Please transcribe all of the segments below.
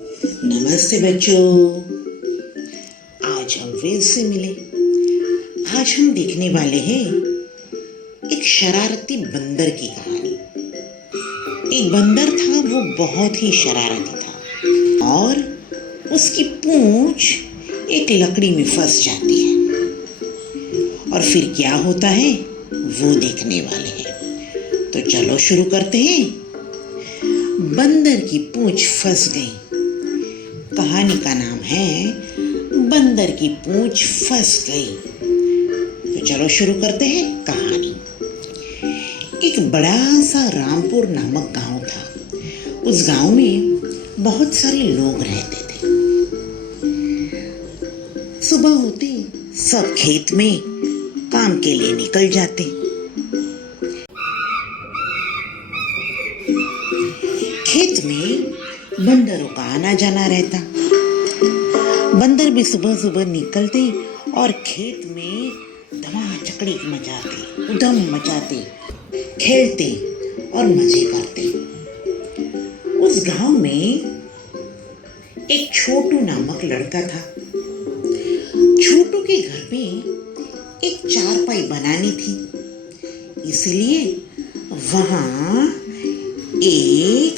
नमस्ते बच्चों। आज हम फिर से मिले। आज हम देखने वाले हैं एक शरारती बंदर की कहानी। एक बंदर था, वो बहुत ही शरारती था और उसकी पूंछ एक लकड़ी में फंस जाती है। और फिर क्या होता है वो देखने वाले हैं। तो चलो शुरू करते हैं। बंदर की पूंछ फंस गई। कहानी का नाम है बंदर की पूंछ फंस गई। तो चलो शुरू करते हैं कहानी। एक बड़ा सा रामपुर नामक गांव था। उस गांव में बहुत सारे लोग रहते थे। सुबह होते सब खेत में काम के लिए निकल जाते। खेत में बंदरों का आना जाना रहता। बंदर भी सुबह सुबह निकलते और खेत में धमाचकड़ी मचाते, उधम मचाते, खेलते और मजे करते। उस गांव में एक छोटू नामक लड़का था। छोटू के घर में एक चारपाई बनानी थी, इसलिए वहां एक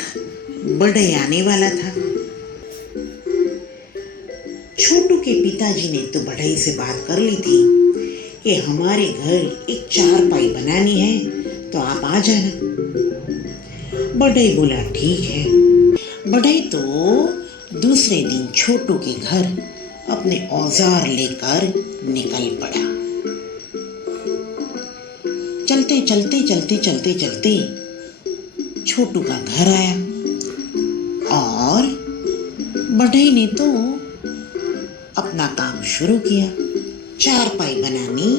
बढ़ई आने वाला था। छोटू के पिताजी ने तो बढ़ई से बात कर ली थी कि हमारे घर एक चारपाई बनानी है, तो आप आ जाना। बढ़ई बोला ठीक है। बढ़ई तो दूसरे दिन छोटू के घर अपने औजार लेकर निकल पड़ा। चलते चलते चलते चलते चलते छोटू का घर आया और बढ़ई ने तो अपना काम शुरू किया। चारपाई बनानी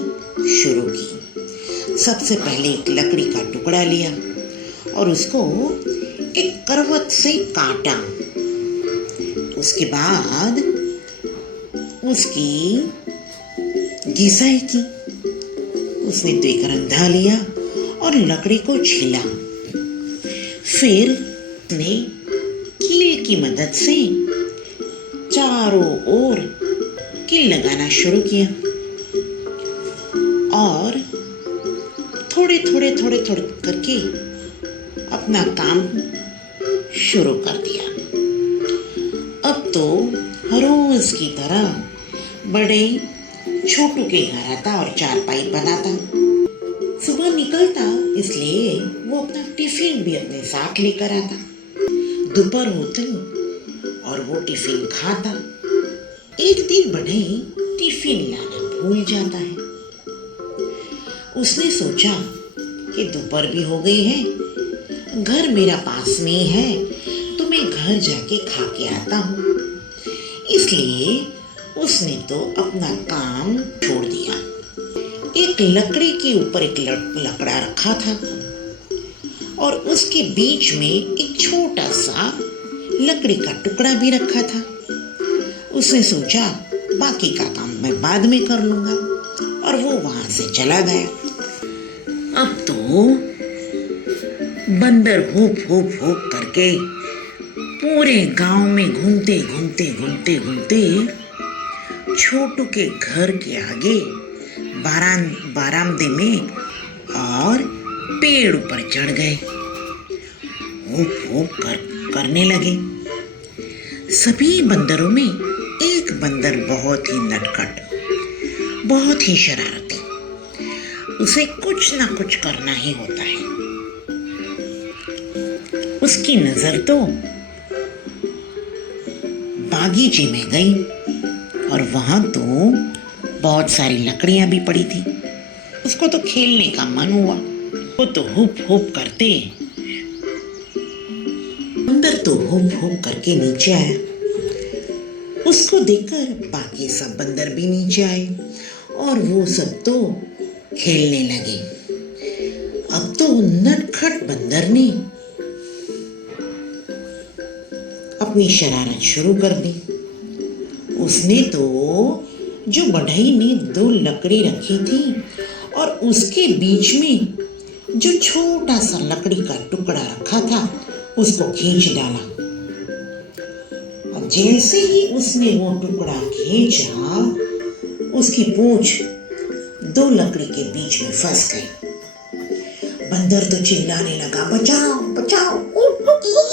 शुरू की। सबसे पहले एक लकड़ी का टुकड़ा लिया और उसको एक करवट से काटा। उसके बाद उसकी घिसाई की। उसने तो एक रंधा लिया और लकड़ी को छीला। फिर उसने कील की मदद से चारों ओर कील लगाना शुरू किया और थोड़े थोड़े करके अपना काम शुरू कर दिया। अब तो हर रोज की तरह बड़े छोटू के घर आता और चारपाई बनाता। सुबह निकलता, इसलिए वो अपना टिफिन भी अपने साथ लेकर आता। दोपहर होते और वो टिफिन खाता। एक दिन बढ़ई टिफिन लाना भूल जाता है। उसने सोचा कि दोपहर भी हो गई है, घर मेरा पास में ही है, तो मैं घर जाके खा के आता हूँ। इसलिए उसने तो अपना काम छोड़ दिया। एक लकड़ी के ऊपर एक लकड़ा रखा था और उसके बीच में एक छोटा सा लकड़ी का टुकड़ा भी रखा था। उसने सोचा बाकी का काम मैं बाद में कर लूंगा और वो वहां से चला गया। अब तो बंदर हुप हुप हुप करके पूरे गांव में घूमते छोटू के घर के आगे बारामदे में और पेड़ ऊपर चढ़ गए। हुप हुप करने लगे। सभी बंदरों में एक बंदर बहुत ही नटखट, बहुत ही शरारती। उसे कुछ ना कुछ करना ही होता है। उसकी नजर तो बागीचे में गई और वहां तो बहुत सारी लकड़ियां भी पड़ी थी। उसको तो खेलने का मन हुआ। वो तो हुप हुप करते बंदर तो हुप हुप करके नीचे आया। उसको देखकर बाकी सब बंदर भी नीचे आए और वो सब तो खेलने लगे। अब तो नटखट बंदर ने अपनी शरारत शुरू कर दी। उसने तो जो बढ़ई ने 2 लकड़ी रखी थी और उसके बीच में जो छोटा सा लकड़ी का टुकड़ा रखा था, उसको खींच डाला अब जैसे ही उसने वो टुकड़ा खींचा, उसकी पूंछ दो लकड़ी के बीच में फंस गई। बंदर तो चिल्लाने लगा, बचाओ बचाओ, बचाओ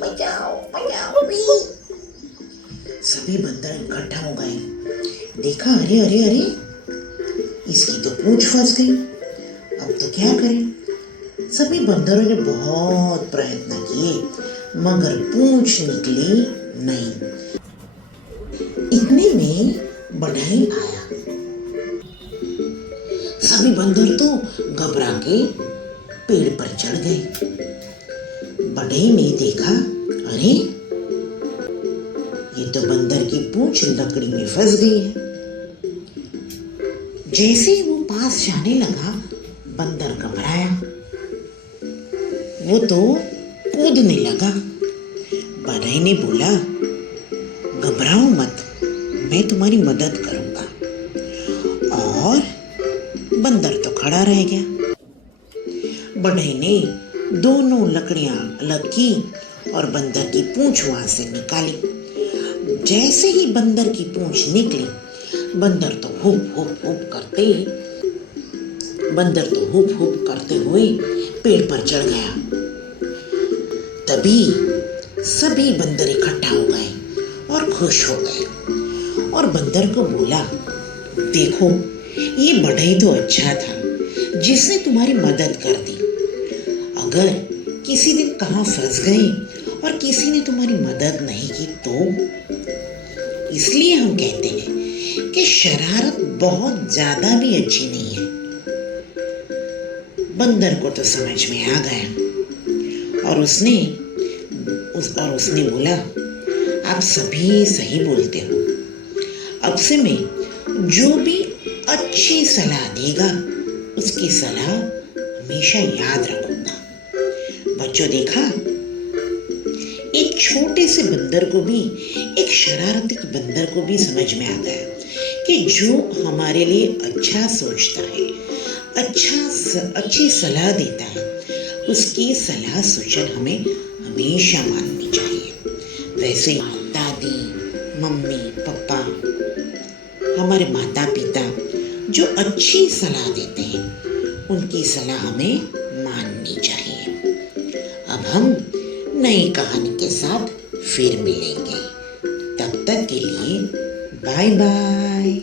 बचाओ। सभी बंदर इकट्ठा हो गए। देखा, अरे अरे अरे, इसकी तो पूंछ फंस गई, अब तो क्या करें। सभी बंदरों ने बहुत प्रयत्न किए मगर पूंछ निकली नहीं। इतने में बढ़ई आया। सभी बंदर तो घबरा के पेड़ पर चढ़ गए। बढ़ई ने देखा, अरे ये तो बंदर की पूंछ लकड़ी में फंस गई है। जैसे ही वो पास जाने लगा, बंदर घबराया, वो तो कूदने लगा। बढ़ई ने बोला, घबराओ मत, मैं तुम्हारी मदद करूंगा। और बंदर तो खड़ा रह गया। बढ़ई ने दोनों लकड़ियां अलग की और बंदर की पूंछ वहां से निकाली। जैसे ही बंदर की पूंछ निकली, बंदर तो हुप हुप करते हुए पेड़ पर चढ़ गया। तभी सभी बंदर इकट्ठा हो गए और खुश हो गए और बंदर को बोला, देखो ये बढ़ई तो अच्छा था जिसने तुम्हारी मदद कर दी। अगर किसी दिन कहाँ फंस गए और किसी ने तुम्हारी मदद नहीं की तो? इसलिए हम कहते हैं कि शरारत बहुत ज्यादा भी अच्छी नहीं है। बंदर को तो समझ में आ गया और उसने बोला, आप सभी सही बोलते हो। अब से मैं जो भी अच्छी सलाह देगा उसकी सलाह हमेशा याद रखूंगा। बच्चों, देखा, एक छोटे से बंदर को भी, एक शरारती बंदर को भी समझ में आ गया कि जो हमारे लिए अच्छा सोचता है, अच्छी सलाह देता है, उसकी सलाह सूचन हमें हमेशा माननी चाहिए। वैसे दादी, मम्मी, पापा, हमारे माता पिता जो अच्छी सलाह देते हैं, उनकी सलाह हमें माननी चाहिए। अब हम नई कहानी के साथ फिर मिलेंगे। तब तक के लिए बाय बाय।